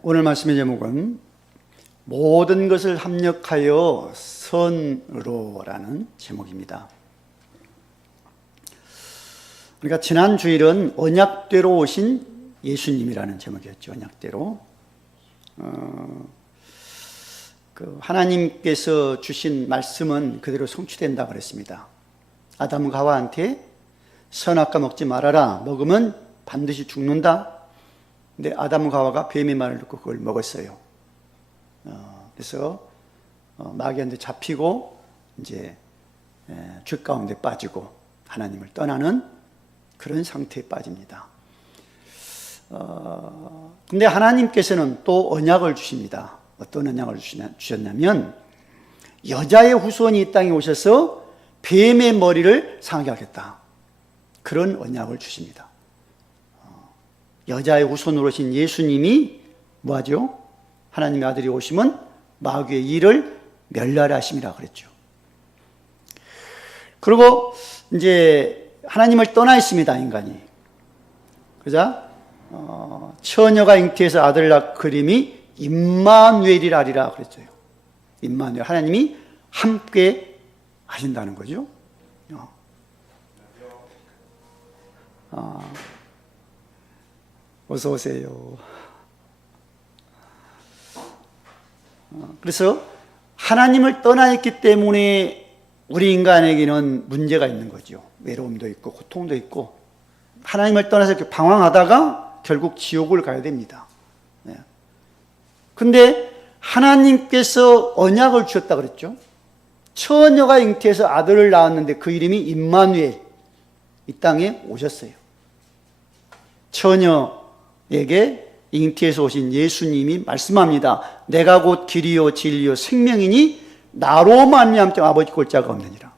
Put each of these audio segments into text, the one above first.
오늘 말씀의 제목은 모든 것을 합력하여 선으로라는 제목입니다. 그러니까 지난 주일은 언약대로 오신 예수님이라는 제목이었죠. 언약대로. 하나님께서 주신 말씀은 그대로 성취된다 그랬습니다. 아담과 하와한테 선악과 먹지 말아라. 먹으면 반드시 죽는다. 근데 아담과 하와가 뱀의 말을 듣고 그걸 먹었어요. 그래서 마귀한테 잡히고 이제 죄 가운데 빠지고 하나님을 떠나는 그런 상태에 빠집니다. 근데 하나님께서는 또 언약을 주십니다. 어떤 언약을 주셨냐면 여자의 후손이 이 땅에 오셔서 뱀의 머리를 상하게 하겠다. 그런 언약을 주십니다. 여자의 후손으로 오신 예수님이 뭐하죠? 하나님의 아들이 오시면 마귀의 일을 멸렬하심이라 그랬죠. 그리고 이제 하나님을 떠나 있습니다, 인간이. 그자 처녀가 잉태해서 아들을 낳은 그림이 임마누엘이라리라 그랬어요. 임마누엘, 하나님이 함께 하신다는 거죠. 어서 오세요. 그래서 하나님을 떠나 있기 때문에 우리 인간에게는 문제가 있는 거죠. 외로움도 있고 고통도 있고 하나님을 떠나서 이렇게 방황하다가 결국 지옥을 가야 됩니다. 근데 하나님께서 언약을 주셨다 그랬죠. 처녀가 잉태해서 아들을 낳았는데 그 이름이 임마누엘, 이 땅에 오셨어요. 처녀에게 잉태해서 오신 예수님이 말씀합니다. 내가 곧 길이요 진리요 생명이니 나로 말미암자 아버지 꼴 자가 없느니라.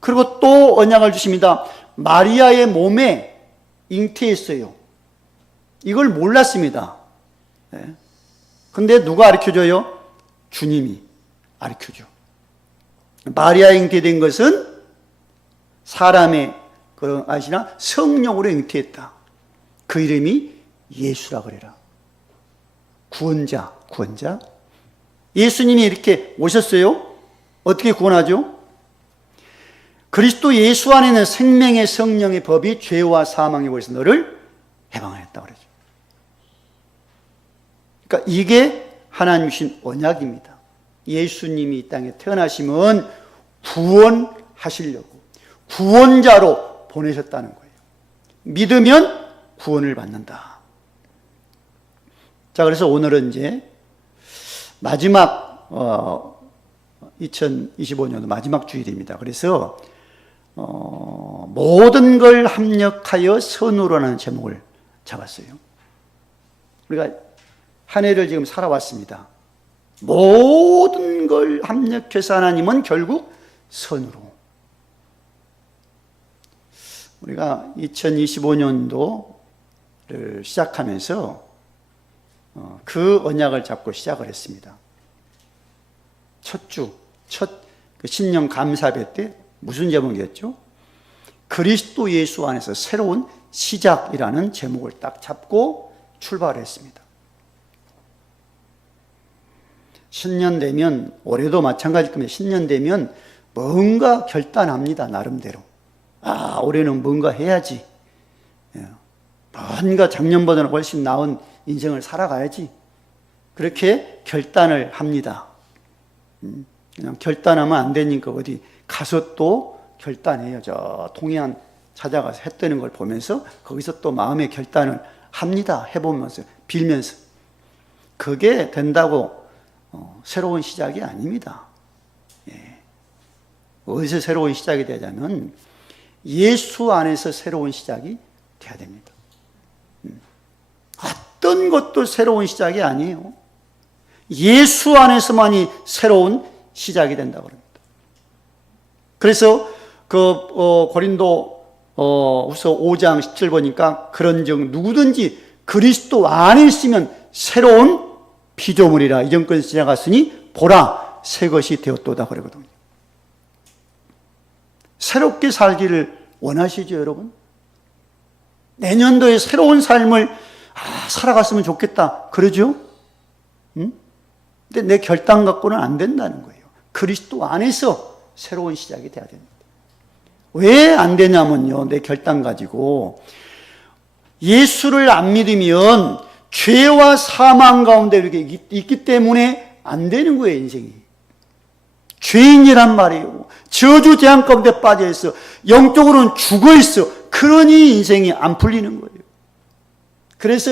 그리고 또 언약을 주십니다. 마리아의 몸에 잉태했어요. 이걸 몰랐습니다. 근데 누가 가르쳐줘요? 주님이 가르쳐줘. 마리아에 잉태된 것은 사람의 아시나 성령으로 잉태했다. 그 이름이 예수라 그래라. 구원자. 예수님이 이렇게 오셨어요. 어떻게 구원하죠? 그리스도 예수 안에는 생명의 성령의 법이 죄와 사망의 벌에서 너를 해방하였다 그러죠. 그러니까 이게 하나님 주신 언약입니다. 예수님이 이 땅에 태어나시면 구원하시려고 구원자로 보내셨다는 거예요. 믿으면 구원을 받는다. 자, 그래서 오늘은 이제 마지막 2025년도 마지막 주일입니다. 그래서 모든 걸 합력하여 선으로라는 제목을 잡았어요. 우리가 한 해를 지금 살아왔습니다. 모든 걸 합력해서 하나님은 결국 선으로. 우리가 2025년도를 시작하면서 그 언약을 잡고 시작을 했습니다. 첫 주, 신년 감사배 때 무슨 제목이었죠? 그리스도 예수 안에서 새로운 시작이라는 제목을 딱 잡고 출발했습니다. 신년 되면, 올해도 마찬가지일 겁니다. 신년 되면 뭔가 결단합니다, 나름대로. 올해는 뭔가 해야지. 뭔가 작년보다는 훨씬 나은 인생을 살아가야지. 그렇게 결단을 합니다. 그냥 결단하면 안 되니까 어디 가서 또 결단해요. 저 동해안 찾아가서 해 뜨는 걸 보면서 거기서 또 마음의 결단을 합니다. 해보면서, 빌면서. 그게 된다고 새로운 시작이 아닙니다. 어디서 새로운 시작이 되자면 예수 안에서 새로운 시작이 돼야 됩니다. 어떤 것도 새로운 시작이 아니에요. 예수 안에서만이 새로운 시작이 된다고 합니다. 그래서 고린도 후서 5장 17 보니까 그런즉 누구든지 그리스도 안에 있으면 새로운 피조물이라 이전 것이 지나갔으니 보라 새 것이 되었도다 그러거든요. 새롭게 살기를 원하시죠, 여러분? 내년도에 새로운 삶을 살아갔으면 좋겠다. 그러죠? 응? 근데 내 결단 갖고는 안 된다는 거예요. 그리스도 안에서 새로운 시작이 돼야 됩니다. 왜 안 되냐면요. 내 결단 가지고 예수를 안 믿으면 죄와 사망 가운데 이렇게 있기 때문에 안 되는 거예요, 인생이. 죄인이란 말이에요. 저주 재앙 가운데 빠져 있어. 영적으로는 죽어 있어. 그러니 인생이 안 풀리는 거예요. 그래서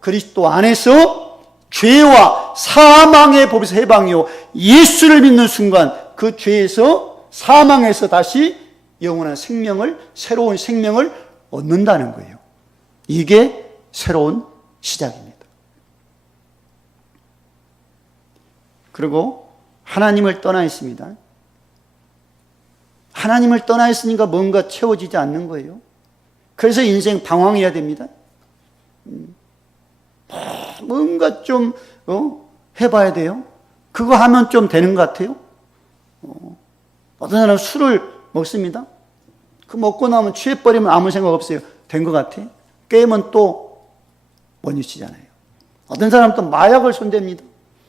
그리스도 안에서 죄와 사망의 법에서 해방이요. 예수를 믿는 순간 그 죄에서 사망에서 다시 영원한 생명을, 새로운 생명을 얻는다는 거예요. 이게 새로운 시작입니다. 그리고 하나님을 떠나 있습니다. 하나님을 떠나 있으니까 뭔가 채워지지 않는 거예요. 그래서 인생 방황해야 됩니다. 뭔가 좀 해봐야 돼요. 그거 하면 좀 되는 것 같아요. 어떤 사람은 술을 먹습니다. 그 먹고 나면 취해버리면 아무 생각 없어요. 된 것 같아. 게임은 또 못 잊히잖아요. 어떤 사람은 또 마약을 손댑니다.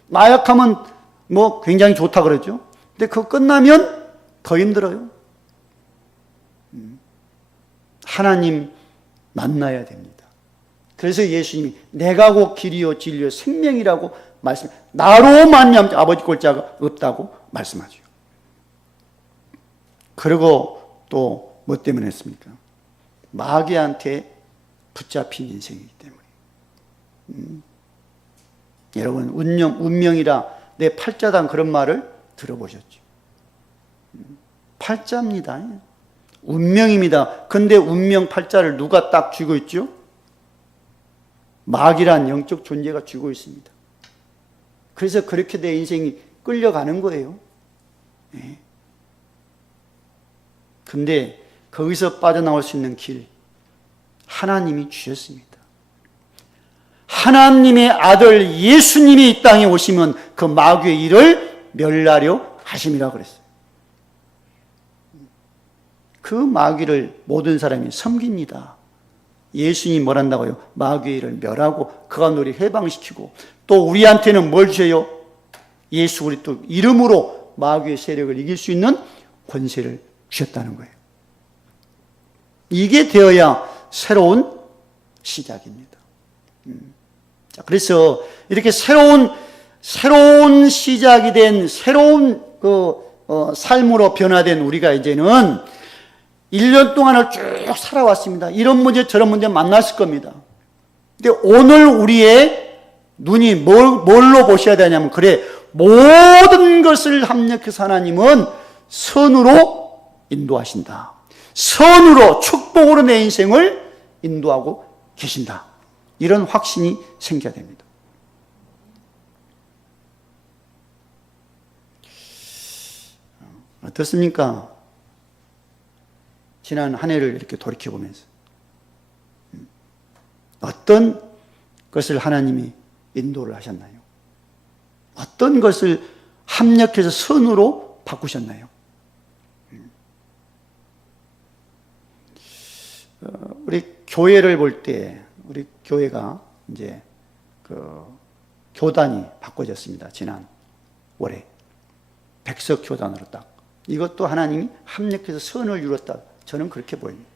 마약하면 뭐 굉장히 좋다 그러죠. 근데 그거 끝나면 더 힘들어요. 하나님 만나야 됩니다. 그래서 예수님이 내가 곧 길이요 진리요 생명이라고 말씀해요. 나로 말미암아 아버지 꼴자가 없다고 말씀하죠. 그리고 또 뭐 때문에 했습니까? 마귀한테 붙잡힌 인생이기 때문에. 여러분 운명이라 내 팔자당 그런 말을 들어보셨죠? 팔자입니다. 운명입니다. 근데 운명 팔자를 누가 딱 쥐고 있죠? 마귀란 영적 존재가 쥐고 있습니다. 그래서 그렇게 내 인생이 끌려가는 거예요. 네. 근데 거기서 빠져나올 수 있는 길, 하나님이 주셨습니다. 하나님의 아들 예수님이 이 땅에 오시면 그 마귀의 일을 멸하려 하심이라고 그랬어요. 그 마귀를 모든 사람이 섬깁니다. 예수님이 뭘 한다고요? 마귀의 일을 멸하고 그가 우리를 해방시키고 또 우리한테는 뭘 주셔요? 예수 그리스도 이름으로 마귀의 세력을 이길 수 있는 권세를 주셨다는 거예요. 이게 되어야 새로운 시작입니다. 자, 그래서 이렇게 새로운 시작이 된 새로운 삶으로 변화된 우리가 이제는 1년 동안을 쭉 살아왔습니다. 이런 문제 저런 문제 만났을 겁니다. 근데 오늘 우리의 눈이 뭘로 보셔야 되냐면 그래 모든 것을 합력해서 하나님은 선으로 인도하신다. 선으로 축복으로 내 인생을 인도하고 계신다. 이런 확신이 생겨야 됩니다. 어떻습니까? 지난 한 해를 이렇게 돌이켜보면서 어떤 것을 하나님이 인도를 하셨나요? 어떤 것을 합력해서 선으로 바꾸셨나요? 우리 교회를 볼 때 우리 교회가 이제 교단이 바꿔졌습니다. 지난 올해 백석 교단으로 딱. 이것도 하나님이 합력해서 선을 이뤘다. 저는 그렇게 보입니다.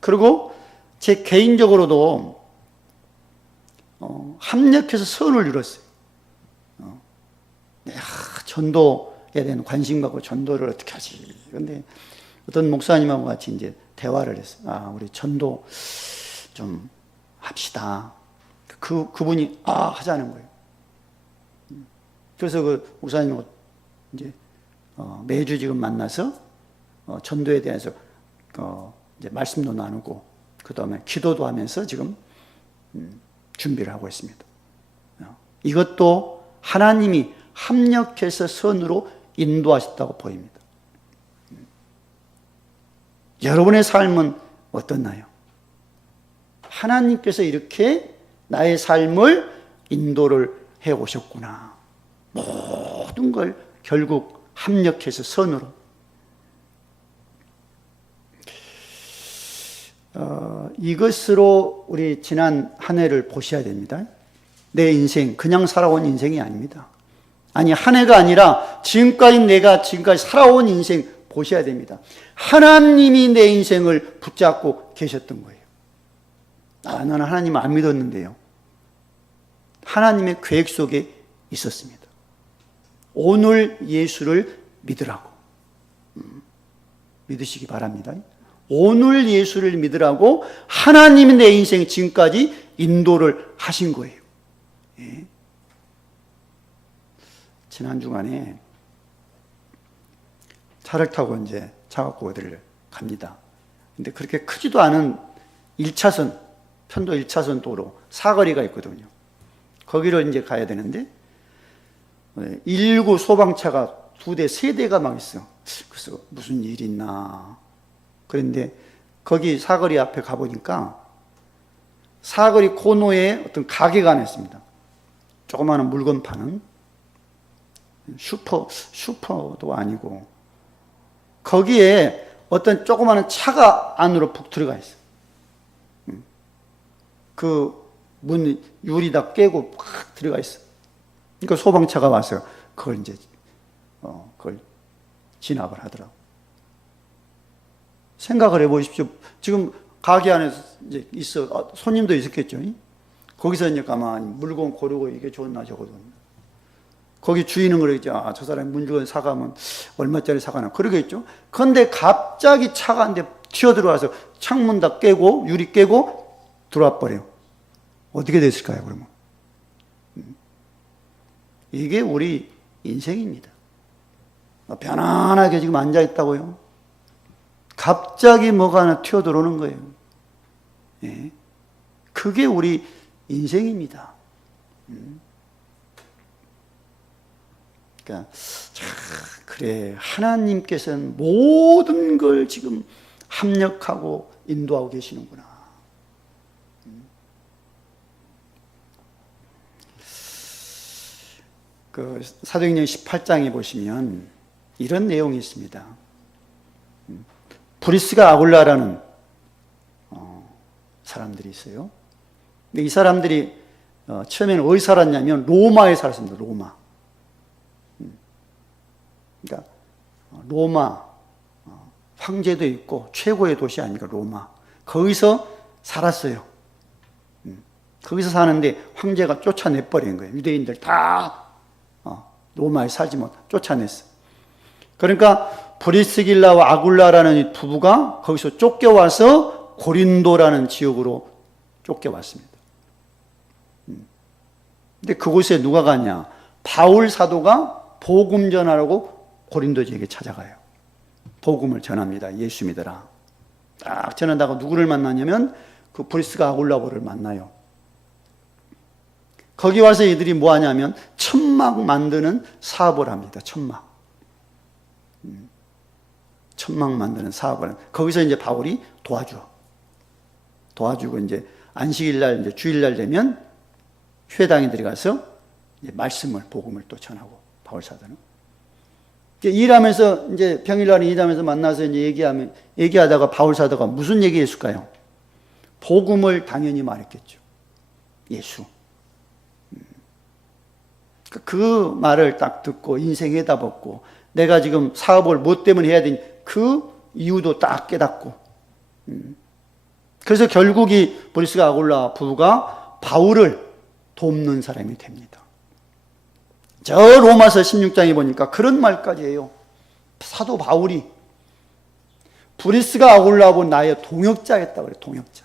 그리고 제 개인적으로도 합력해서 선을 이뤘어요. 전도에 대한 관심 갖고 전도를 어떻게 하지? 근데 어떤 목사님하고 같이 이제 대화를 했어요. 우리 전도 좀 합시다. 그분이 하자는 거예요. 그래서 그 목사님하고 이제 매주 지금 만나서 전도에 대해서 이제 말씀도 나누고 그 다음에 기도도 하면서 지금 준비를 하고 있습니다. 이것도 하나님이 합력해서 선으로 인도하셨다고 보입니다. 여러분의 삶은 어떻나요? 하나님께서 이렇게 나의 삶을 인도를 해 오셨구나. 모든 걸 결국 합력해서 선으로. 이것으로 우리 지난 한 해를 보셔야 됩니다. 내 인생, 그냥 살아온 인생이 아닙니다. 아니, 한 해가 아니라 내가 지금까지 살아온 인생 보셔야 됩니다. 하나님이 내 인생을 붙잡고 계셨던 거예요. 나는 하나님 안 믿었는데요. 하나님의 계획 속에 있었습니다. 오늘 예수를 믿으라고. 믿으시기 바랍니다. 오늘 예수를 믿으라고 하나님이 내 인생 지금까지 인도를 하신 거예요. 예. 지난 주간에 차를 타고 이제 차 갖고 어디를 갑니다. 근데 그렇게 크지도 않은 1차선, 편도 1차선 도로, 사거리가 있거든요. 거기를 이제 가야 되는데, 119 소방차가 2대, 3대가 막 있어. 그래서 무슨 일이 있나. 그런데 거기 사거리 앞에 가보니까 사거리 코너에 어떤 가게가 하나 있습니다. 조그마한 물건 파는 슈퍼도 아니고, 거기에 어떤 조그마한 차가 안으로 푹 들어가 있어. 그 문 유리 다 깨고 팍 들어가 있어. 그러니까 소방차가 와서 그걸 이제 그걸 진압을 하더라고. 생각을 해보십시오. 지금 가게 안에서 이제 손님도 있었겠죠. 거기서 이제 가만히 물건 고르고 이게 좋나 저거든. 거기 주인은 그러겠죠. 저 사람이 물건 사가면 얼마짜리 사가나 그러겠죠. 그런데 갑자기 차가 한 대 튀어들어와서 창문 다 깨고 유리 깨고 들어와 버려요. 어떻게 됐을까요, 그러면? 이게 우리 인생입니다. 편안하게 지금 앉아있다고요. 갑자기 뭐가 하나 튀어들어오는 거예요. 예. 그게 우리 인생입니다. 그러니까, 그래. 하나님께서는 모든 걸 지금 합력하고 인도하고 계시는구나. 그 사도행전 18장에 보시면 이런 내용이 있습니다. 브리스가 아굴라라는 사람들이 있어요. 근데 이 사람들이 처음에는 어디 살았냐면 로마에 살았습니다. 로마. 그러니까 로마 황제도 있고 최고의 도시 아니까 로마. 거기서 살았어요. 거기서 사는데 황제가 쫓아내버린 거예요. 유대인들 다 로마에 살지 못 쫓아냈어. 그러니까 브리스길라와 아굴라라는 이 부부가 거기서 쫓겨와서 고린도라는 지역으로 쫓겨왔습니다. 근데 그곳에 누가 가냐? 바울 사도가 복음 전하라고 고린도 지역에 찾아가요. 복음을 전합니다. 예수 믿어라. 딱 전한다고 누구를 만나냐면 그 브리스가 아굴라를 만나요. 거기 와서 이들이 뭐 하냐면 천막 만드는 사업을 합니다. 천막 만드는 사업을. 거기서 이제 바울이 도와주고 이제 안식일날 이제 주일날 되면 회당에 들어가서 이제 복음을 또 전하고 바울 사도는 일하면서 이제 평일날에 일하면서 만나서 이제 얘기하다가 바울 사도가 무슨 얘기했을까요? 복음을 당연히 말했겠죠. 예수. 그 말을 딱 듣고 인생에다 벗고 내가 지금 사업을 뭐 때문에 해야 되니 그 이유도 딱 깨닫고 그래서 결국 이 브리스가 아굴라 부부가 바울을 돕는 사람이 됩니다. 저 로마서 16장에 보니까 그런 말까지 해요. 사도 바울이 브리스가 아굴라하고 나의 동역자였다 그래요. 동역자.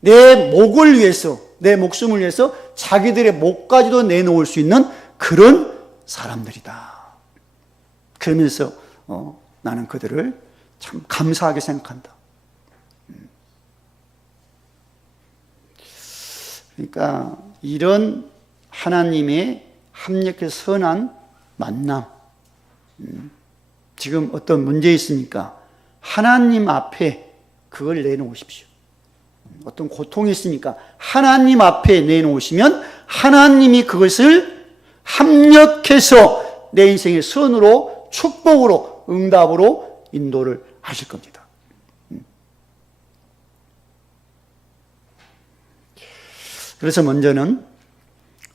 내 목을 위해서, 내 목숨을 위해서 자기들의 목까지도 내놓을 수 있는 그런 사람들이다. 그러면서 나는 그들을 참 감사하게 생각한다. 그러니까 이런 하나님의 합력의 선한 만남. 지금 어떤 문제 있으니까 하나님 앞에 그걸 내놓으십시오. 어떤 고통이 있으니까 하나님 앞에 내놓으시면 하나님이 그것을 합력해서 내 인생의 선으로, 축복으로, 응답으로 인도를 하실 겁니다. 그래서 먼저는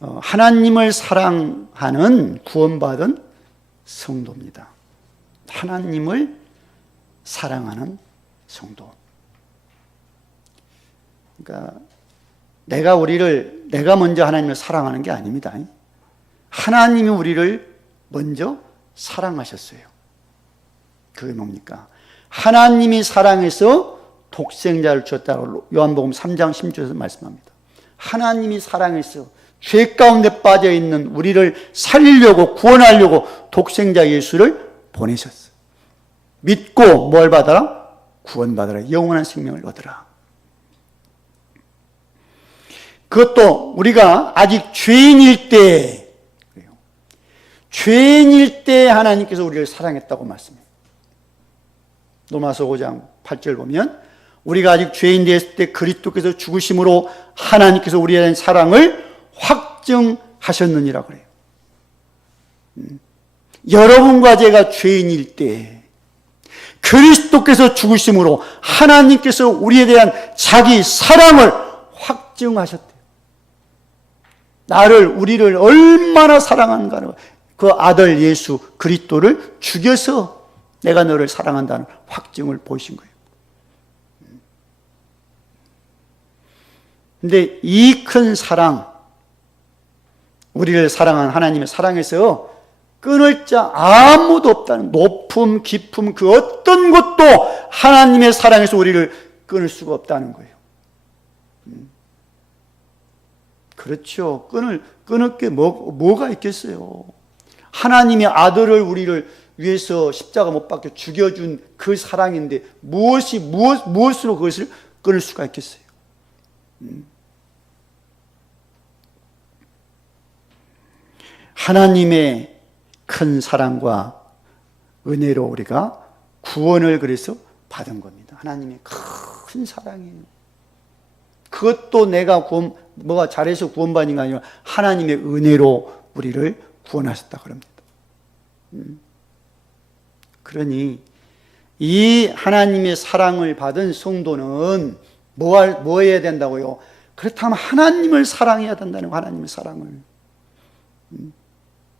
하나님을 사랑하는 구원받은 성도입니다. 하나님을 사랑하는 성도. 그러니까 내가 먼저 하나님을 사랑하는 게 아닙니다. 하나님이 우리를 먼저 사랑하셨어요. 그게 뭡니까? 하나님이 사랑해서 독생자를 주었다고 요한복음 3장 16절에서 말씀합니다. 하나님이 사랑해서 죄 가운데 빠져 있는 우리를 살리려고 구원하려고 독생자 예수를 보내셨어요. 믿고 뭘 받아라? 구원받아라. 영원한 생명을 얻으라. 그것도 우리가 아직 죄인일 때, 죄인일 때 하나님께서 우리를 사랑했다고 말씀해요. 로마서 5장 8절 보면 우리가 아직 죄인 되었을 때 그리스도께서 죽으심으로 하나님께서 우리에 대한 사랑을 확증하셨느니라 그래요. 여러분과 제가 죄인일 때 그리스도께서 죽으심으로 하나님께서 우리에 대한 자기 사랑을 확증하셨대요. 우리를 얼마나 사랑하는가를 그 아들 예수 그리스도를 죽여서 내가 너를 사랑한다는 확증을 보이신 거예요. 근데 이 큰 사랑, 우리를 사랑한 하나님의 사랑에서 끊을 자 아무도 없다는 높음, 깊음 그 어떤 것도 하나님의 사랑에서 우리를 끊을 수가 없다는 거예요. 그렇죠. 끊을 게 뭐가 있겠어요. 하나님의 아들을 우리를 위해서 십자가 못 박혀 죽여준 그 사랑인데 무엇으로 그것을 끊을 수가 있겠어요. 하나님의 큰 사랑과 은혜로 우리가 구원을 그래서 받은 겁니다. 하나님의 큰 사랑이에요. 그것도 내가 뭐가 잘해서 구원받은 게 아니라 하나님의 은혜로 우리를 구원하셨다 그럽니다. 그러니 이 하나님의 사랑을 받은 성도는 뭐 해야 된다고요? 그렇다면 하나님을 사랑해야 된다는 거예요. 하나님의 사랑을.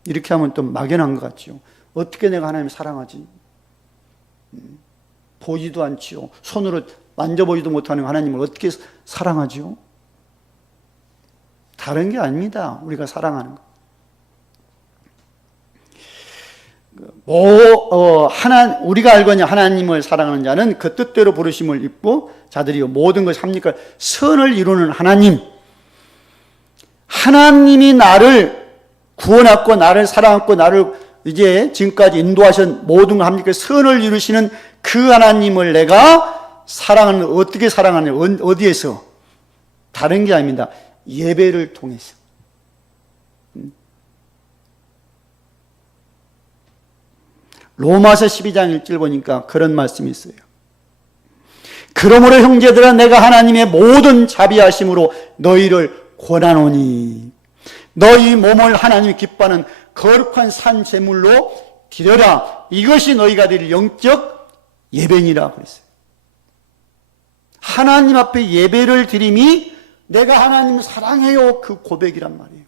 이렇게 하면 또 막연한 것 같죠. 어떻게 내가 하나님을 사랑하지? 보지도 않지요. 손으로 만져보지도 못하는 하나님을 어떻게 사랑하지요? 다른 게 아닙니다. 우리가 사랑하는 거. 우리가 알거냐 하나님을 사랑하는 자는 그 뜻대로 부르심을 입고 자들이 모든 것이 합니까? 선을 이루는 하나님. 하나님이 나를 구원하고 나를 사랑하고 나를 이제 지금까지 인도하신 모든 걸 합니까? 선을 이루시는 그 하나님을 내가 사랑하는, 어떻게 사랑하냐? 어디에서? 다른 게 아닙니다. 예배를 통해서. 로마서 12장 1절 보니까 그런 말씀이 있어요. 그러므로 형제들아 내가 하나님의 모든 자비하심으로 너희를 권하노니 너희 몸을 하나님이 기뻐하는 거룩한 산 제물로 드려라. 이것이 너희가 드릴 영적 예배니라 그랬어요. 하나님 앞에 예배를 드림이 내가 하나님을 사랑해요. 그 고백이란 말이에요.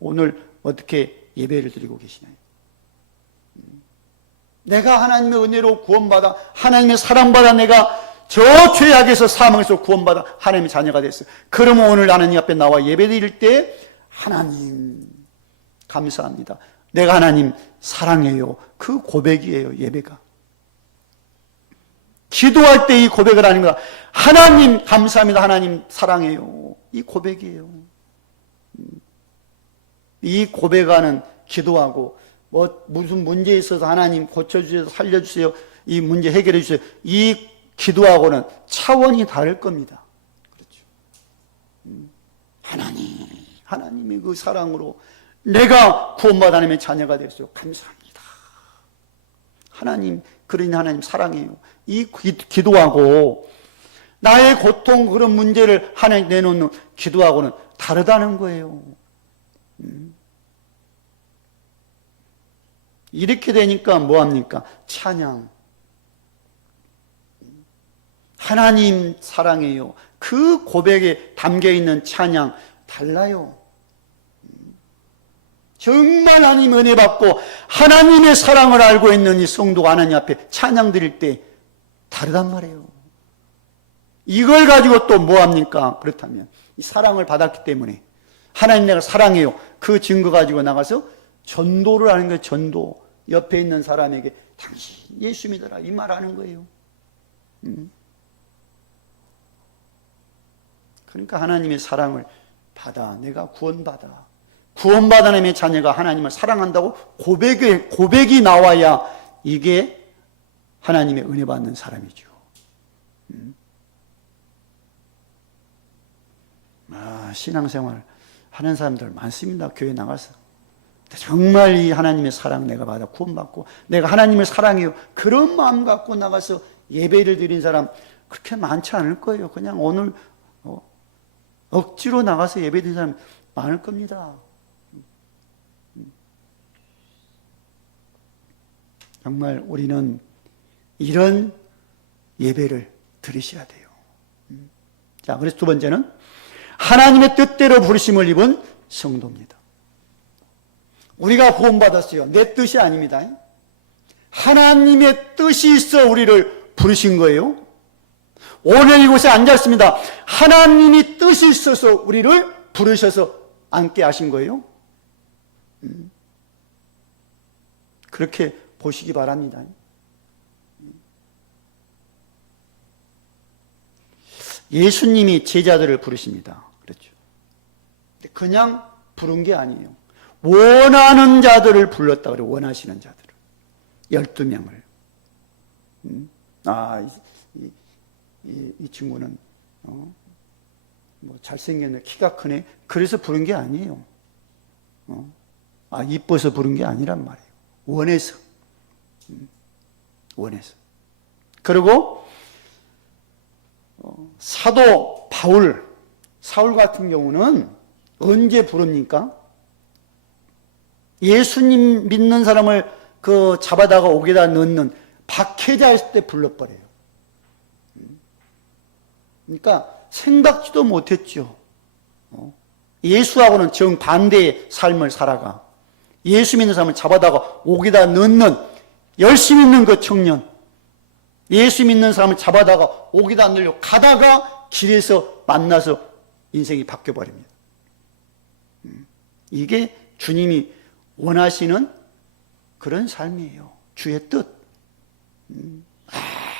오늘 어떻게 예배를 드리고 계시나요? 내가 하나님의 은혜로 구원받아 하나님의 사랑받아 내가 저 죄악에서 사망에서 구원받아 하나님의 자녀가 됐어요. 그러면 오늘 하나님 앞에 나와 예배 드릴 때 하나님 감사합니다. 내가 하나님 사랑해요. 그 고백이에요. 예배가. 기도할 때 이 고백을 하는 거야. 하나님 감사합니다. 하나님 사랑해요. 이 고백이에요. 이 고백하는 기도하고 무슨 문제에 있어서 하나님 고쳐주세요. 살려주세요. 이 문제 해결해 주세요. 이 기도하고는 차원이 다를 겁니다. 그렇죠. 하나님의 그 사랑으로 내가 구원받아 하나님의 자녀가 되었어요. 감사합니다. 하나님, 그러니 하나님 사랑해요. 이 기도하고 나의 고통 그런 문제를 하나님 내놓는 기도하고는 다르다는 거예요. 이렇게 되니까 뭐합니까? 찬양. 하나님 사랑해요. 그 고백에 담겨 있는 찬양 달라요. 정말 하나님 은혜 받고 하나님의 사랑을 알고 있는 이 성도가 하나님 앞에 찬양 드릴 때 다르단 말이에요. 이걸 가지고 또 뭐합니까? 그렇다면 이 사랑을 받았기 때문에 하나님 내가 사랑해요. 그 증거 가지고 나가서 전도를 하는 거예요. 전도. 옆에 있는 사람에게 당신 예수 믿어라 이 말 하는 거예요. 그러니까 하나님의 사랑을 받아 내가 구원받아 하나님의 자녀가 하나님을 사랑한다고 고백이 나와야 이게 하나님의 은혜 받는 사람이죠. 신앙생활 하는 사람들 많습니다. 교회 나가서 정말 이 하나님의 사랑 내가 받아 구원받고 내가 하나님을 사랑해요. 그런 마음 갖고 나가서 예배를 드린 사람 그렇게 많지 않을 거예요. 그냥 오늘 억지로 나가서 예배 드린 사람 많을 겁니다. 정말 우리는 이런 예배를 드리셔야 돼요. 자, 그래서 두 번째는 하나님의 뜻대로 부르심을 입은 성도입니다. 우리가 구원받았어요. 내 뜻이 아닙니다. 하나님의 뜻이 있어 우리를 부르신 거예요. 오늘 이곳에 앉았습니다. 하나님이 뜻이 있어서 우리를 부르셔서 앉게 하신 거예요. 그렇게 보시기 바랍니다. 예수님이 제자들을 부르십니다. 그렇죠. 그냥 부른 게 아니에요. 원하는 자들을 불렀다 그래요. 원하시는 자들을. 12명을. 이 친구는 뭐 잘생겼네, 키가 크네. 그래서 부른 게 아니에요. 이뻐서 부른 게 아니란 말이에요. 원해서. 원해서. 그리고 사도 사울 같은 경우는 언제 부릅니까? 예수님 믿는 사람을 잡아다가 옥에다 넣는 박해자 했을 때 불러버려요. 그러니까 생각지도 못했죠. 예수하고는 정반대의 삶을 살아가 예수 믿는 사람을 잡아다가 옥에다 넣는 열심히 있는 그 청년, 예수 믿는 사람을 잡아다가 옥에다 넣으려고 가다가 길에서 만나서 인생이 바뀌어버립니다. 이게 주님이 원하시는 그런 삶이에요. 주의 뜻.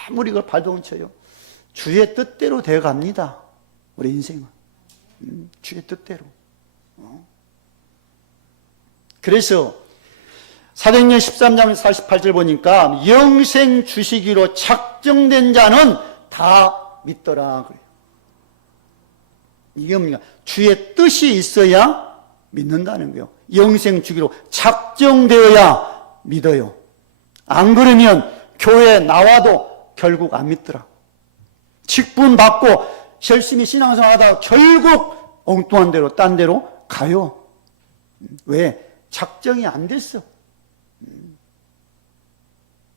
아무리 그걸 발버둥쳐요. 주의 뜻대로 되어갑니다. 우리 인생은. 주의 뜻대로. 그래서 사도행전 13장 48절 보니까 영생 주시기로 작정된 자는 다 믿더라 그래요. 이게 뭡니까? 주의 뜻이 있어야 믿는다는 거예요. 영생 주기로 작정되어야 믿어요. 안 그러면 교회에 나와도 결국 안 믿더라. 직분 받고 열심히 신앙생활 하다가 결국 엉뚱한 데로 딴 데로 가요. 왜? 작정이 안 됐어.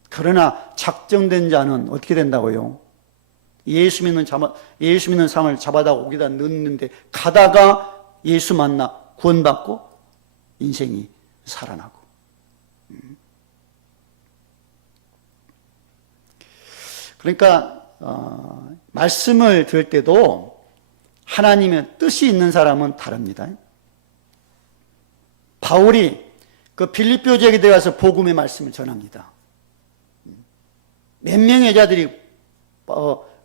그러나 작정된 자는 어떻게 된다고요? 예수 믿는 사람을 잡아다가 옥에다 넣는데 가다가 예수 만나 구원받고 인생이 살아나고. 그러니까 말씀을 들을 때도 하나님의 뜻이 있는 사람은 다릅니다. 바울이 그 빌립보 지역에 들어가서 복음의 말씀을 전합니다. 몇 명의 여자들이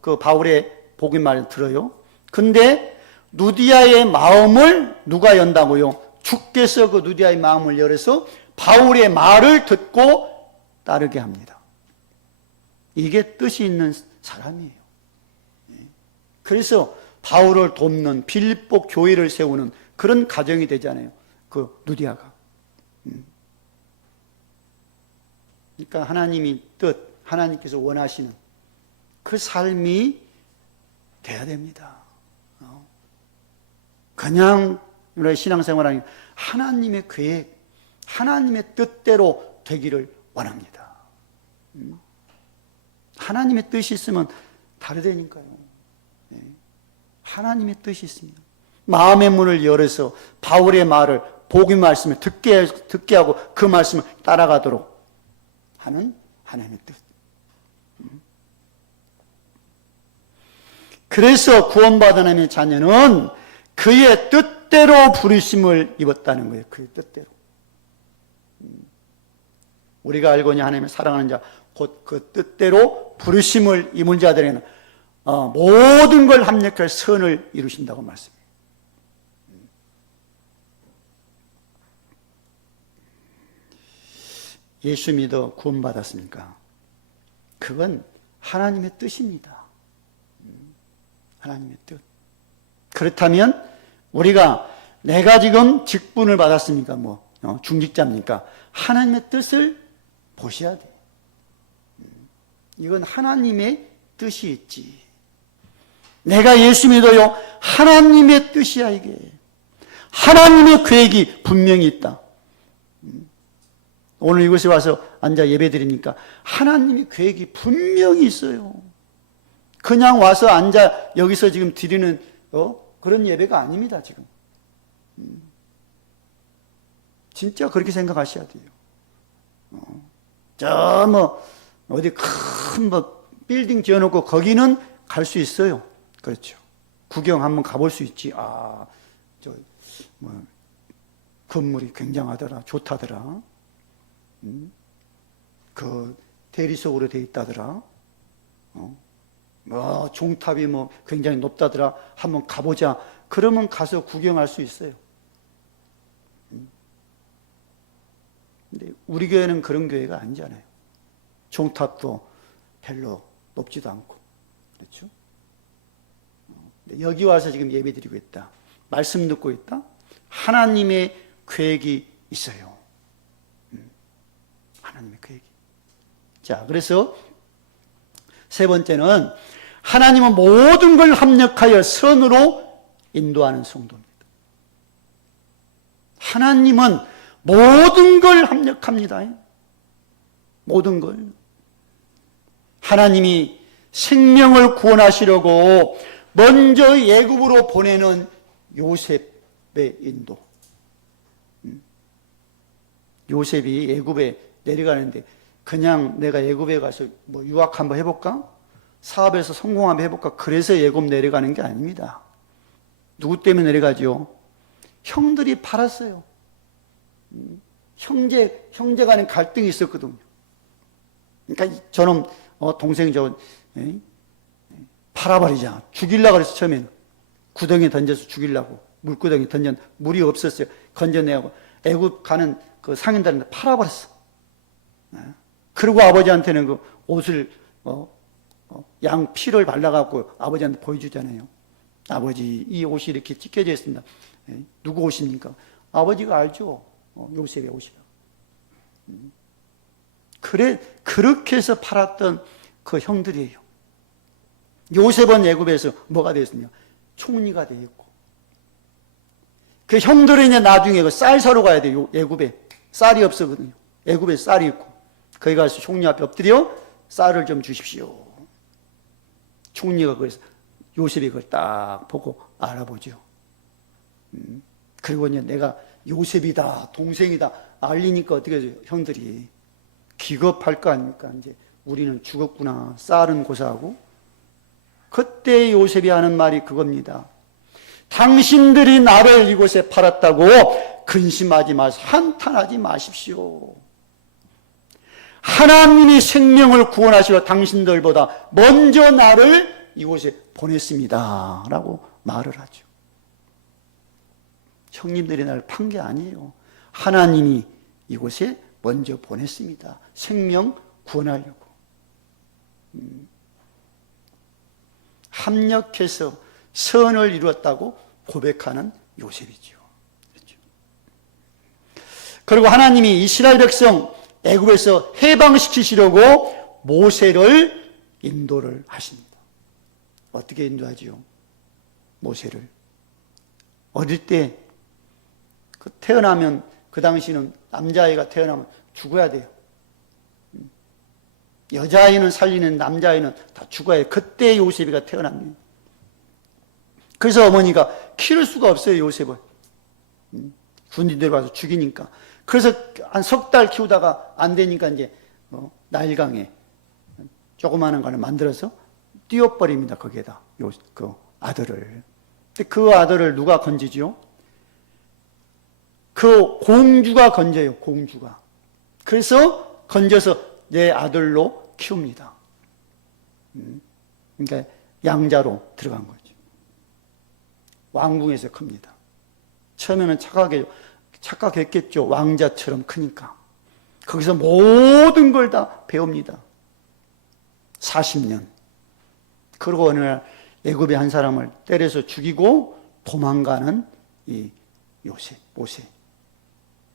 그 바울의 복음의 말을 들어요. 근데 누디아의 마음을 누가 연다고요? 주께서 그 누디아의 마음을 열어서 바울의 말을 듣고 따르게 합니다. 이게 뜻이 있는 사람이에요. 그래서 바울을 돕는 빌립보 교회를 세우는 그런 가정이 되잖아요. 그 누디아가. 그러니까 하나님이 뜻, 하나님께서 원하시는 그 삶이 돼야 됩니다. 그냥 우리의 신앙생활 아니고 하나님의 계획, 하나님의 뜻대로 되기를 원합니다. 하나님의 뜻이 있으면 다르다니까요. 네. 하나님의 뜻이 있습니다. 마음의 문을 열어서 바울의 말을, 복음의 말씀을 듣게 하고 그 말씀을 따라가도록 하는 하나님의 뜻. 그래서 구원받은 하나님의 자녀는 그의 뜻대로 부르심을 입었다는 거예요. 그의 뜻대로. 우리가 알거냐 하나님을 사랑하는 자, 곧 그 뜻대로 부르심을 입은 자들에게는 모든 걸 합력할 선을 이루신다고 말씀해요. 예수 믿어 구원받았습니까? 그건 하나님의 뜻입니다. 하나님의 뜻. 그렇다면 우리가 내가 지금 직분을 받았습니까? 중직자입니까? 하나님의 뜻을 보셔야 돼. 이건 하나님의 뜻이 있지. 내가 예수 믿어요. 하나님의 뜻이야 이게. 하나님의 계획이 분명히 있다. 오늘 이곳에 와서 앉아 예배 드리니까 하나님의 계획이 분명히 있어요. 그냥 와서 앉아 여기서 지금 드리는 그런 예배가 아닙니다 지금. 진짜 그렇게 생각하셔야 돼요. 어디 큰 빌딩 지어놓고 거기는 갈 수 있어요. 그렇죠. 구경 한번 가볼 수 있지. 건물이 굉장하더라, 좋다더라. 그 대리석으로 돼 있다더라. 종탑이 굉장히 높다더라. 한번 가보자. 그러면 가서 구경할 수 있어요. 근데 우리 교회는 그런 교회가 아니잖아요. 종탑도 별로 높지도 않고. 그렇죠? 여기 와서 지금 예배 드리고 있다. 말씀 듣고 있다. 하나님의 계획이 있어요. 하나님의 계획이. 자, 그래서 세 번째는 하나님은 모든 걸 합력하여 선으로 인도하는 성도입니다. 하나님은 모든 걸 합력합니다. 모든 걸. 하나님이 생명을 구원하시려고 먼저 애굽으로 보내는 요셉의 인도. 요셉이 애굽에 내려가는데 그냥 내가 애굽에 가서 유학 한번 해볼까? 사업에서 성공 한번 해볼까? 그래서 애굽 내려가는 게 아닙니다. 누구 때문에 내려가죠? 형들이 팔았어요. 형제 간에 갈등이 있었거든요. 그러니까 저놈 동생 팔아버리자. 죽이려고 그래서 처음에는 구덩이에 던져서 죽이려고 물구덩이에 던졌는데 물이 없었어요. 건져내고 애굽 가는 그 상인들한테 팔아버렸어. 그리고 아버지한테는 그 옷을 양 피를 발라갖고 아버지한테 보여주잖아요. 아버지 이 옷이 이렇게 찢겨져 있습니다. 누구 옷입니까? 아버지가 알죠. 요셉의 옷이라고. 그렇게 해서 팔았던 그 형들이에요. 요셉은 애굽에서 뭐가 되었느냐? 총리가 되어 있고. 그 형들은 이제 나중에 그 쌀 사러 가야 돼요. 애굽에 쌀이 없었거든요. 애굽에 쌀이 있고 거기 가서 총리 앞에 엎드려 쌀을 좀 주십시오. 총리가 그래서 요셉이 그걸 딱 보고 알아보죠. 그리고 이제 내가 요셉이다, 동생이다 알리니까 어떻게 해요? 형들이 기겁할 거 아닙니까? 이제 우리는 죽었구나. 쌀은 고사하고. 그때 요셉이 하는 말이 그겁니다. 당신들이 나를 이곳에 팔았다고 근심하지 마세요. 한탄하지 마십시오. 하나님이 생명을 구원하시러 당신들보다 먼저 나를 이곳에 보냈습니다. 라고 말을 하죠. 형님들이 나를 판 게 아니에요. 하나님이 이곳에 먼저 보냈습니다. 생명 구원하려고. 합력해서 선을 이루었다고 고백하는 요셉이죠. 그렇죠? 그리고 하나님이 이스라엘 백성 애굽에서 해방시키시려고 모세를 인도를 하십니다. 어떻게 인도하지요? 모세를. 어릴 때 태어나면 그 당시는 남자아이가 태어나면 죽어야 돼요. 여자아이는 살리는, 남자아이는 다 죽어야 그때 요셉이가 태어납니다. 그래서 어머니가 키울 수가 없어요, 요셉을. 군인들 와서 죽이니까. 그래서 한 석 달 키우다가 안 되니까 이제 나일강에 조그마한 거를 만들어서 띄워버립니다. 거기에다 그 아들을. 근데 그 아들을 누가 건지죠? 그 공주가 건져요. 공주가. 그래서 건져서 내 아들로 키웁니다. 그러니까 양자로 들어간 거죠. 왕궁에서 큽니다. 처음에는 착각했겠죠. 왕자처럼 크니까. 거기서 모든 걸 다 배웁니다. 40년. 그리고 어느 날 애굽의 한 사람을 때려서 죽이고 도망가는 이 요셉, 모세.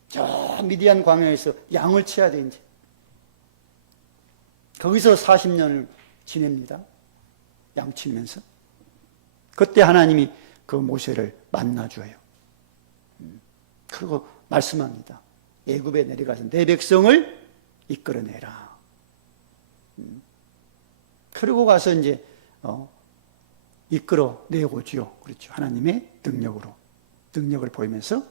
저 미디안 광야에서 양을 쳐야 돼, 이제. 거기서 40년을 지냅니다. 양 치면서. 그때 하나님이 그 모세를 만나줘요. 그리고 말씀합니다. 애굽에 내려가서 내 백성을 이끌어내라. 그리고 가서 이제 이끌어내고지요. 그렇죠. 하나님의 능력을 보이면서.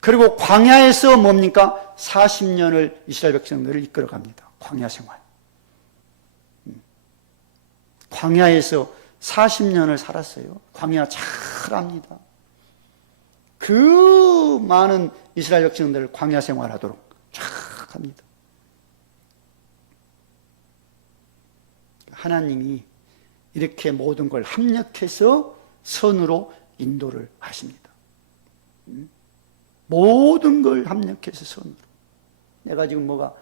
그리고 광야에서 뭡니까? 40년을 이스라엘 백성들을 이끌어갑니다. 광야 생활. 광야에서 40년을 살았어요. 광야 잘 압니다. 그 많은 이스라엘 백성들을 광야 생활하도록 쫙 합니다. 하나님이 이렇게 모든 걸 합력해서 선으로 인도를 하십니다. 모든 걸 합력해서 선으로. 내가 지금 뭐가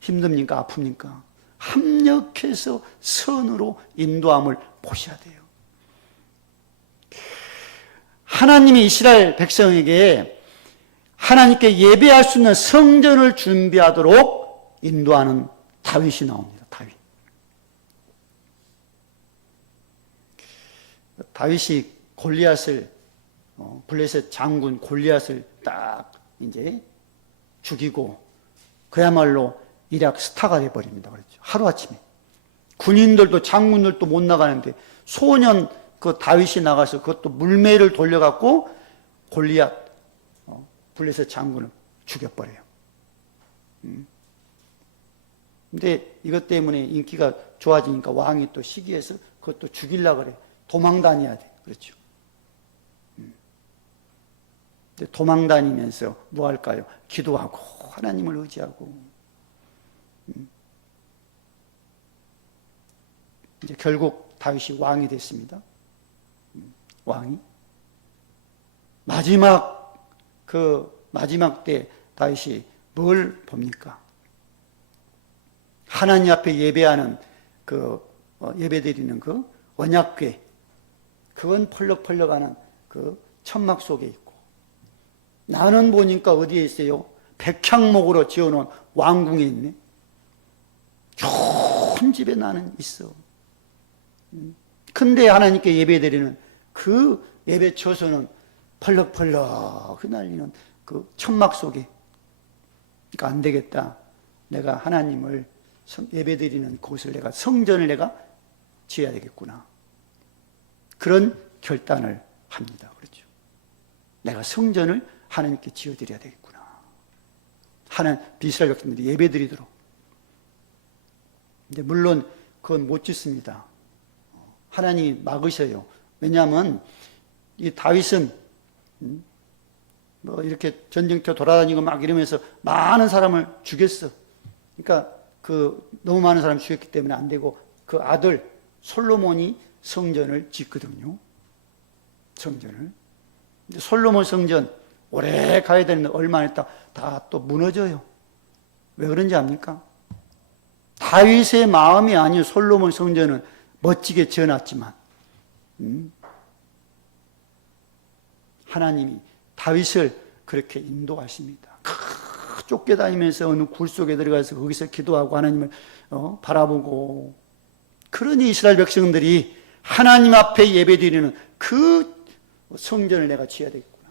힘듭니까? 아픕니까? 합력해서 선으로 인도함을 보셔야 돼요. 하나님이 이스라엘 백성에게 하나님께 예배할 수 있는 성전을 준비하도록 인도하는 다윗이 나옵니다. 다윗이 골리앗을 블레셋 장군 골리앗을 딱 이제 죽이고 그야말로 일약 스타가 돼버립니다. 그렇죠. 하루아침에 군인들도 장군들도 못 나가는데 소년 그 다윗이 나가서 그것도 물매를 돌려갖고 골리앗 블레셋 장군을 죽여버려요. 근데 이것 때문에 인기가 좋아지니까 왕이 또 시기해서 그것도 죽이려고 그래. 도망 다녀야 돼. 그렇죠. 근데 도망 다니면서 뭐 할까요? 기도하고 하나님을 의지하고 이제 결국 다윗이 왕이 됐습니다. 왕이 마지막 때 다윗이 뭘 봅니까? 하나님 앞에 예배하는 예배드리는 그 언약궤, 그건 펄럭펄럭하는 그 천막 속에 있고, 나는 보니까 어디에 있어요? 백향목으로 지어놓은 왕궁에 있네. 좋은 집에 나는 있어. 근데 하나님께 예배드리는 그 예배 처소는 펄럭펄럭 휘날리는 그 천막 속에. 그러니까 안 되겠다. 내가 하나님을 예배드리는 곳을 내가 성전을 내가 지어야 되겠구나. 그런 결단을 합니다. 그렇죠. 내가 성전을 하나님께 지어드려야 되겠구나. 이스라엘 백성들이 예배드리도록. 근데 물론 그건 못 짓습니다. 하나님이 막으셔요. 왜냐하면 이 다윗은 뭐 이렇게 전쟁터 돌아다니고 막 이러면서 많은 사람을 죽였어. 그러니까 너무 많은 사람을 죽였기 때문에 안 되고 그 아들 솔로몬이 성전을 짓거든요. 성전을. 근데 솔로몬 성전 오래 가야 되는데 얼마 안 있다 다 또 무너져요. 왜 그런지 압니까? 다윗의 마음이 아니요. 솔로몬 성전은 멋지게 지어놨지만 하나님이 다윗을 그렇게 인도하십니다. 쫓겨다니면서 어느 굴 속에 들어가서 거기서 기도하고 하나님을 바라보고, 그러니 이스라엘 백성들이 하나님 앞에 예배드리는 그 성전을 내가 지어야 되겠구나.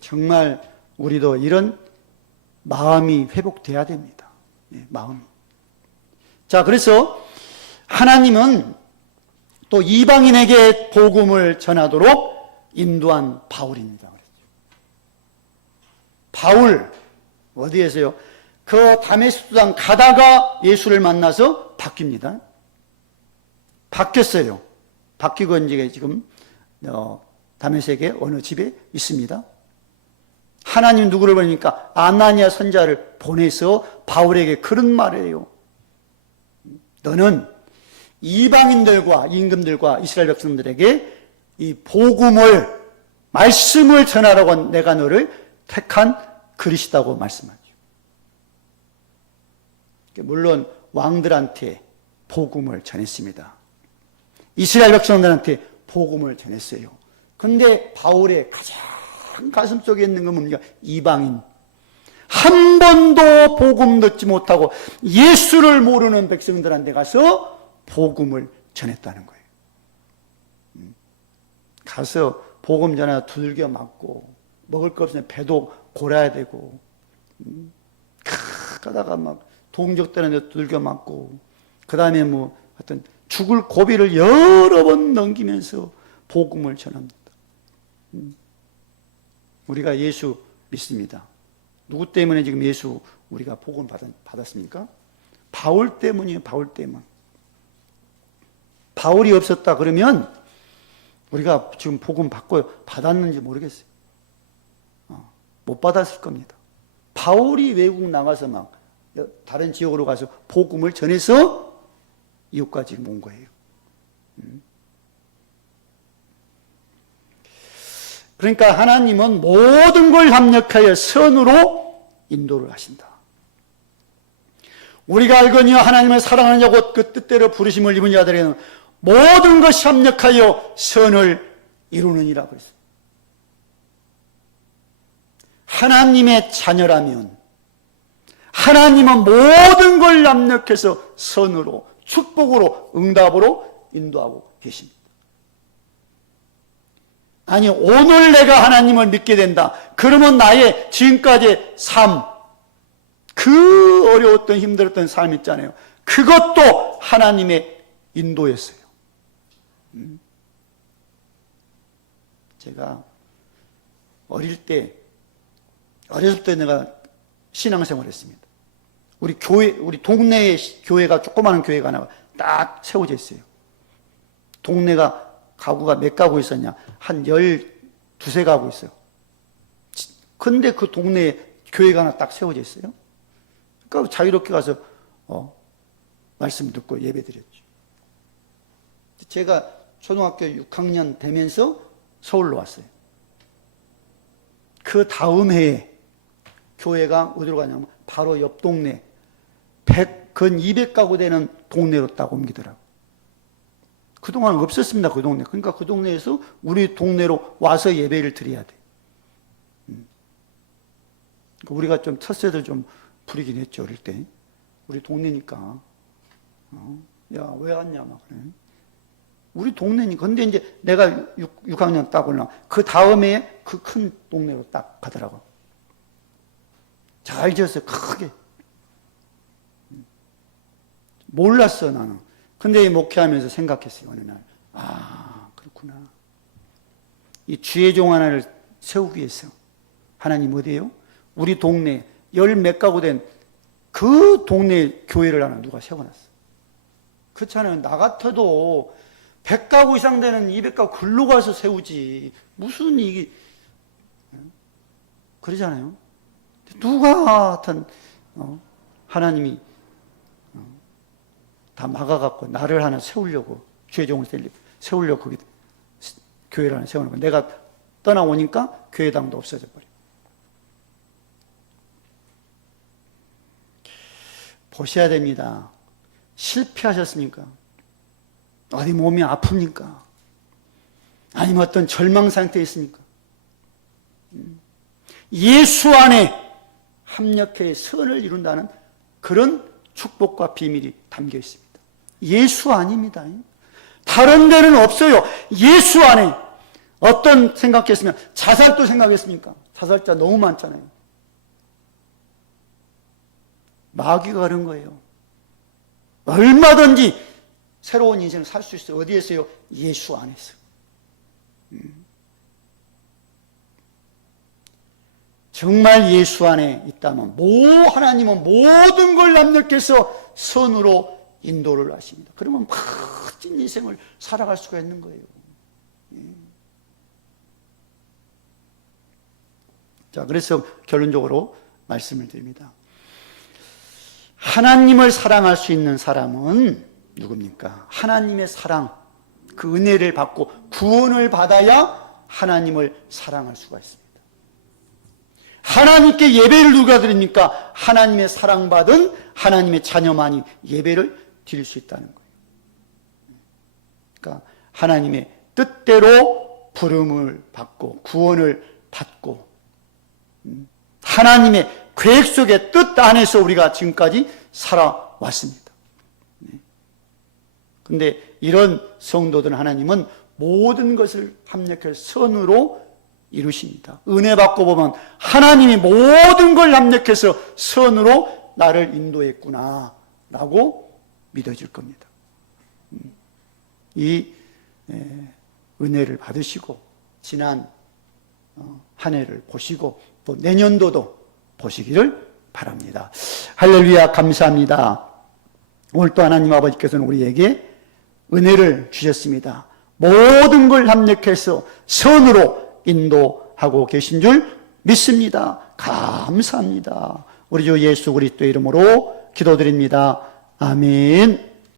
정말 우리도 이런 마음이 회복돼야 됩니다. 마음이. 자, 그래서 하나님은 또 이방인에게 복음을 전하도록 인도한 바울입니다. 바울 어디에서요? 그 다메섹 도상 가다가 예수를 만나서 바뀝니다. 바뀌었어요. 바뀌고 이제 지금 다메섹의 어느 집에 있습니다. 하나님 누구를 보니까 아나니아 선지자를 보내서 바울에게 그런 말을 해요. 너는 이방인들과 임금들과 이스라엘 백성들에게 이 복음을, 말씀을 전하라고 내가 너를 택한 그리스도라고 말씀하죠. 물론 왕들한테 복음을 전했습니다. 이스라엘 백성들한테 복음을 전했어요. 근데 바울의 가장 가슴 속에 있는 건 뭡니까? 이방인. 한 번도 복음 듣지 못하고 예수를 모르는 백성들한테 가서 복음을 전했다는 거예요. 가서 복음 전하다 두들겨 맞고 먹을 거 없으면 배도 골아야 되고 가다가 막 동족되는 데 두들겨 맞고 그 다음에 뭐 하여튼 죽을 고비를 여러 번 넘기면서 복음을 전합니다. 우리가 예수 믿습니다. 누구 때문에 지금 예수 우리가 복음 받았습니까? 바울 때문이에요. 바울 때문. 바울이 없었다 그러면 우리가 지금 복음 받았는지 모르겠어요. 못 받았을 겁니다. 바울이 외국 나가서 막 다른 지역으로 가서 복음을 전해서 이웃까지 온 거예요. 그러니까 하나님은 모든 걸 합력하여 선으로 인도를 하신다. 우리가 알거니와 하나님을 사랑하는 자고 그 뜻대로 부르심을 입은 자들에게는 모든 것이 합력하여 선을 이루느니라 그랬습니다. 하나님의 자녀라면 하나님은 모든 걸 합력해서 선으로, 축복으로, 응답으로 인도하고 계십니다. 아니, 오늘 내가 하나님을 믿게 된다. 그러면 나의 지금까지의 삶, 그 어려웠던 힘들었던 삶 있잖아요. 그것도 하나님의 인도였어요. 제가 어렸을 때 내가 신앙생활을 했습니다. 우리 동네에 교회가, 조그마한 교회가 하나 딱 세워져 있어요. 동네가 가구가 몇 가구 있었냐? 한 12세 가구 있어요. 근데 그 동네에 교회가 하나 딱 세워져 있어요. 그러니까 자유롭게 가서 말씀 듣고 예배 드렸죠. 제가 초등학교 6학년 되면서 서울로 왔어요. 그 다음 해에 교회가 어디로 가냐면 바로 옆 동네 근 200가구 되는 동네로 딱 옮기더라고요. 그동안 없었습니다. 그 동네. 그러니까 그 동네에서 우리 동네로 와서 예배를 드려야 돼. 우리가 좀 텃세를 좀 부리긴 했죠. 어릴 때. 우리 동네니까. 야, 왜 왔냐 막 그래. 우리 동네니까. 근데 이제 내가 6학년 딱 올라. 그 다음에 그 큰 동네로 딱 가더라고. 잘 지었어요. 크게. 몰랐어, 나는. 근데 목회하면서 생각했어요. 어느 날. 아, 그렇구나. 이 주의 종 하나를 세우기 위해서 하나님 어디에요? 우리 동네 몇 가구 된 그 동네 교회를 하나 누가 세워놨어. 그렇잖아요. 나 같아도 100가구 이상 되는 200가구 글로 가서 세우지. 무슨 이게 그러잖아요. 누가 하여튼 하나님이 다 막아갖고 나를 하나 세우려고, 주의 종을 세우려고 거기 교회를 하나 세워놓고 내가 떠나오니까 교회당도 없어져 버려. 보셔야 됩니다. 실패하셨습니까? 어디 몸이 아픕니까? 아니면 어떤 절망 상태에 있습니까? 예수 안에 합력해 선을 이룬다는 그런 축복과 비밀이 담겨 있습니다. 예수 아닙니다. 다른 데는 없어요. 예수 안에. 어떤 생각했으면 자살도 생각했습니까? 자살자 너무 많잖아요. 마귀가 그런 거예요. 얼마든지 새로운 인생을 살 수 있어요. 어디에서요? 예수 안에서. 정말 예수 안에 있다면 하나님은 모든 걸 남력해서 선으로 인도를 하십니다. 그러면 멋진 인생을 살아갈 수가 있는 거예요. 자, 그래서 결론적으로 말씀을 드립니다. 하나님을 사랑할 수 있는 사람은 누굽니까? 하나님의 사랑, 그 은혜를 받고 구원을 받아야 하나님을 사랑할 수가 있습니다. 하나님께 예배를 누가 드립니까? 하나님의 사랑받은 하나님의 자녀만이 예배를 드릴 수 있다는 거예요. 그러니까 하나님의 뜻대로 부름을 받고 구원을 받고 하나님의 계획 속의 뜻 안에서 우리가 지금까지 살아왔습니다. 그런데 이런 성도들은 하나님은 모든 것을 합력해서 선으로 이루십니다. 은혜 받고 보면 하나님이 모든 걸 합력해서 선으로 나를 인도했구나 라고 믿어질 겁니다. 이 은혜를 받으시고 지난 한 해를 보시고 또 내년도도 보시기를 바랍니다. 할렐루야, 감사합니다. 오늘 또 하나님 아버지께서는 우리에게 은혜를 주셨습니다. 모든 걸 합력해서 선으로 인도하고 계신 줄 믿습니다. 감사합니다. 우리 주 예수 그리스도의 이름으로 기도드립니다. 아멘.